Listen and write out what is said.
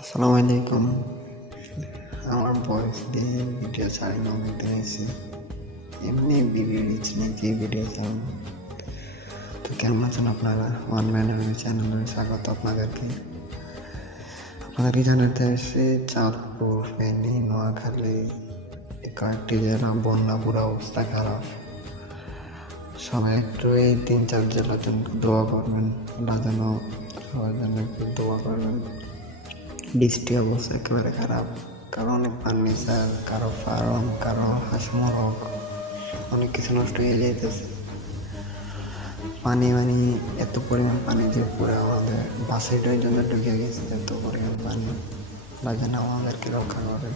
আসসালামু আলাইকুম। আমার বয়স দিয়ে ভিডিও ছাড়ি না অনেকদিন হয়েছে। এমনি ভিডিও দিচ্ছি নাকি ভিডিও ছাড়ব। তো কেমন আছেন আপনারা? ওয়ান ম্যান আর্মি চ্যানেলে স্বাগত আপনাদেরকে। আপনাদেরকে জানাতে আসছি চাঁদপুর, ফেনী, নোয়াখালী এই কয়েকটি জেলা বন্যা পুরো অবস্থা খারাপ। সবাই একটু এই 3-4 জেলার জন্য দোয়া করবেন। আল্লাহ যেন সবার জন্য একটু দোয়া করবেন। বৃষ্টি অবস্থা একেবারে খারাপ, কারো অনেক ফার্নিচার, কারো ফার্ম, কারো হাঁস মোরগ অনেক কিছু নষ্ট হয়ে যাইতেছে। পানি এত পরিমাণ পানি যে পুরো আমাদের বাসাটার জন্য ঢুকে গেছে, এত পরিমাণ পানি। লাগে না আমাদেরকে রক্ষা করে।